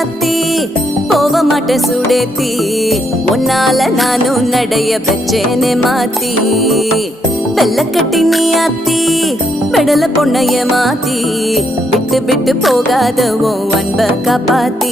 ராசாத்தி போக மாட்ட சுடேத்தி உன்னால நானும் நடைய வச்சேனே மாத்தி வெள்ள கட்டி நீ ஆத்தி பெடல பொண்ணைய மாத்தி விட்டு விட்டு போகாத உன் அன்ப காப்பாத்தி